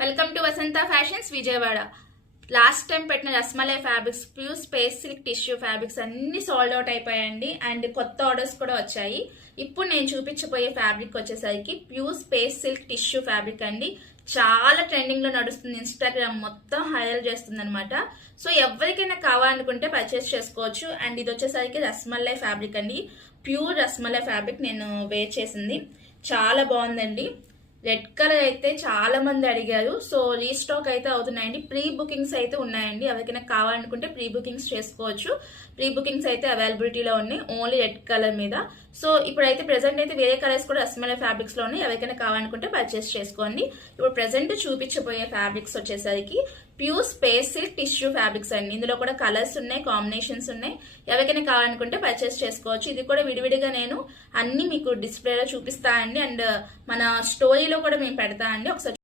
Welcome to Vasantha Fashions Vijayawada. Last time పెట్టిన rasmalai fabrics pure space silk tissue fabrics అన్ని sold out అయిపోయాయండి. And కొత్త orders కూడా వచ్చాయి. ఇప్పుడు నేను చూపించబోయే ఫ్యాబ్రిక్ వచ్చేసరికి pure space silk tissue fabric అండి. చాలా ట్రెండింగ్ లో నడుస్తుంది, ఇన్స్టాగ్రామ్ మొత్తం హైలైట్ చేస్తుంది అనమాట. సో ఎవరికైనా కావాలనుకుంటే పర్చేస్ చేసుకోవచ్చు. అండ్ ఇది వచ్చేసరికి రస్మలై ఫ్యాబ్రిక్ అండి, ప్యూర్ రస్మలై ఫ్యాబ్రిక్ నేను వేర్ చేసింది. చాలా బాగుందండి. రెడ్ కలర్ అయితే చాలా మంది అడిగారు, సో రీస్టాక్ అయితే అవుతున్నాయండి. ప్రీ బుకింగ్స్ అయితే ఉన్నాయండి. ఎవరికైనా కావాలనుకుంటే ప్రీ బుకింగ్స్ చేసుకోవచ్చు. ప్రీ బుకింగ్స్ అయితే అవైలబిలిటీలో ఉన్నాయి, ఓన్లీ రెడ్ కలర్ మీద. సో ఇప్పుడైతే ప్రెసెంట్ అయితే వేరే కలర్స్ కూడా రస్మలై ఫ్యాబ్రిక్స్ లో ఉన్నాయి. ఎవరికైనా కావాలనుకుంటే పర్చేస్ చేసుకోండి. ఇప్పుడు ప్రెసెంట్ చూపించబోయే ఫ్యాబ్రిక్స్ వచ్చేసరికి pure space silk tissue fabrics అండి. ఇందులో కూడా కలర్స్ ఉన్నాయి, కాంబినేషన్స్ ఉన్నాయి. ఎవరికైనా కావాలనుకుంటే పర్చేస్ చేసుకోవచ్చు. ఇది కూడా విడివిడిగా నేను అన్ని మీకు డిస్ప్లేలో చూపిస్తా అండి. అండ్ మన స్టోరీలో కూడా మేము పెడతా అండి. ఒకసారి